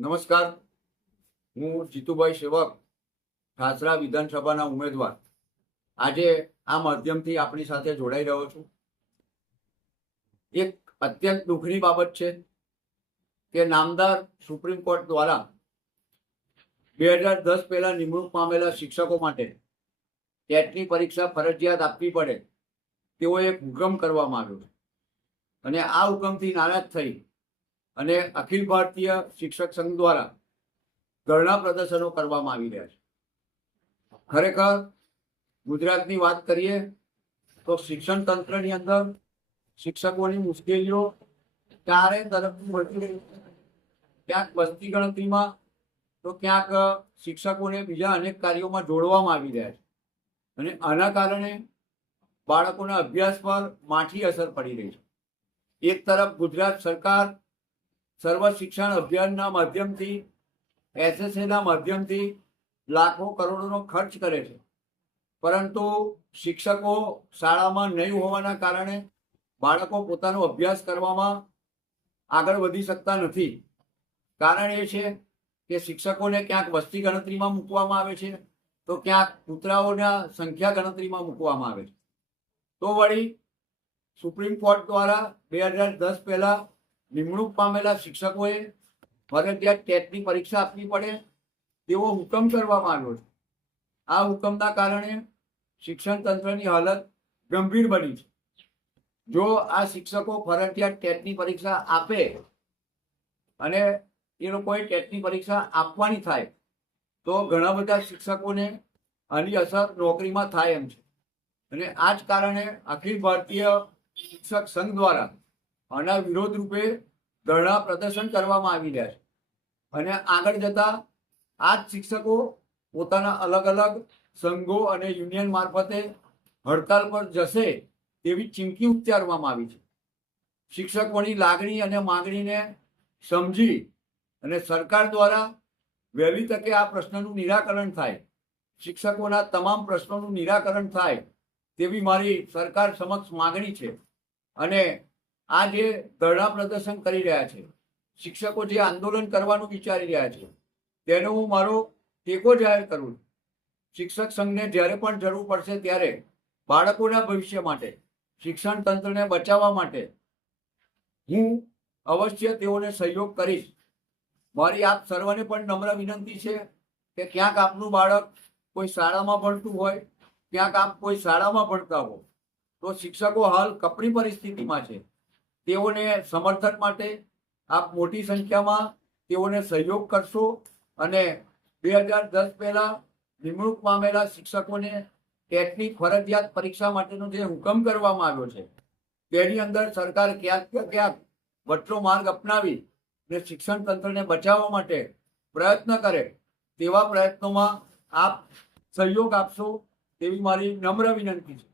નમસ્કાર, હું જીતુભાઈ સેવક, ઠાસરા વિધાનસભાના ઉમેદવાર આજે આ માધ્યમથી આપણી સાથે જોડાઈ રહ્યો છું. એક અત્યંત દુઃખની બાબત છે કે નામદાર સુપ્રીમ કોર્ટ દ્વારા 2010 પહેલા નિમણૂક પામેલા શિક્ષકો માટે ટેટની પરીક્ષા ફરજિયાત આપવી પડે તેવો એક હુકમ કરવામાં આવ્યો છે અને આ હુકમથી નારાજ થઈ અને અખિલ ભારતીય શિક્ષક સંઘ દ્વારા ધરણા પ્રદર્શનો કરવામાં આવી રહ્યા છે. ખરેખર ગુજરાતની વાત કરીએ તો શિક્ષણ તંત્રની અંદર શિક્ષકોની મુશ્કેલીઓ ચારે તરફથી વધી રહી છે. ક્યાંક વસ્તી ગણતરીમાં તો ક્યાંક શિક્ષકોને બીજા અનેક કાર્યોમાં જોડવામાં આવી રહ્યા છે અને આના કારણે બાળકોના અભ્યાસ પર માઠી અસર પડી રહી છે. એક તરફ ગુજરાત સરકાર સર્વ શિક્ષણ અભિયાનના માધ્યમથી SSAના માધ્યમથી લાખો કરોડોનો ખર્ચ કરે છે, પરંતુ શિક્ષકો શાળામાં નહીં હોવાના કારણે બાળકો પોતાનો અભ્યાસ કરવામાં આગળ વધી શકતા નથી. કારણ એ છે કે શિક્ષકોને ક્યાંક વસ્તી ગણતરીમાં મૂકવામાં આવે છે તો ક્યાંક કૂતરાઓના સંખ્યા ગણતરીમાં મૂકવામાં આવે છે. તો વળી સુપ્રીમ કોર્ટ દ્વારા 2010 પહેલા નિમણૂક પામેલા શિક્ષકોએ ફરજિયાત ટેટની પરીક્ષા આપવી પડે તેવો હુકમ કરવામાં આવ્યો છે. આ હુકમના કારણે શિક્ષણ તંત્રની હાલત ગંભીર બની છે. જો આ શિક્ષકો ફરજિયાત ટેટની પરીક્ષા આપે અને એ લોકોએ ટેટની પરીક્ષા આપવાની થાય તો ઘણા બધા શિક્ષકોને આની અસર નોકરીમાં થાય એમ છે અને આ જ કારણે અખિલ ભારતીય શિક્ષક સંઘ દ્વારા આના વિરોધ રૂપે ધરણા પ્રદર્શન કરવામાં આવી રહ્યા છે અને આગળ જતા આ જ શિક્ષકો પોતાના અલગ અલગ સંઘો અને યુનિયન મારફતે હડતાલ પર જશે તેવી ચીમકી ઉચ્ચારવામાં આવી છે. શિક્ષકોની લાગણી અને માંગણીને સમજી અને સરકાર દ્વારા વહેલી તકે આ પ્રશ્નનું નિરાકરણ થાય, શિક્ષકોના તમામ પ્રશ્નોનું નિરાકરણ થાય તેવી મારી સરકાર સમક્ષ માંગણી છે. અને આ જે ધરણા પ્રદર્શન કરી રહ્યા છે, શિક્ષકો જે આંદોલન કરવાનું વિચારી રહ્યા છે, તેનો હું મારો ટેકો જાહેર કરું છું. શિક્ષક સંઘને જ્યારે પણ જરૂર પડશે ત્યારે બાળકોના ભવિષ્ય માટે, શિક્ષણ તંત્રને બચાવવા માટે હું અવશ્ય તેઓને સહયોગ કરીશ. મારી આપ સર્વને પણ નમ્ર વિનંતી છે કે ક્યાંક આપનું બાળક કોઈ શાળામાં ભણતું હોય, ક્યાંક આપ કોઈ શાળામાં ભણતા હો તો શિક્ષકો હાલ કપરી પરિસ્થિતિમાં છે. તેઓને સમર્થન માટે આપ મોટી સંખ્યામાં તેઓને સહયોગ કરશો અને 2010 પહેલા નિમણૂક પામેલા શિક્ષકોને ટેટની ફરજિયાત પરીક્ષા માટેનો જે હુકમ કરવામાં આવ્યો છે તેની અંદર સરકાર ક્યાંક વચલો માર્ગ અપનાવી અને શિક્ષણ તંત્રને બચાવવા માટે પ્રયત્ન કરે તેવા પ્રયત્નોમાં આપ સહયોગ આપશો તેવી મારી નમ્ર વિનંતી છે.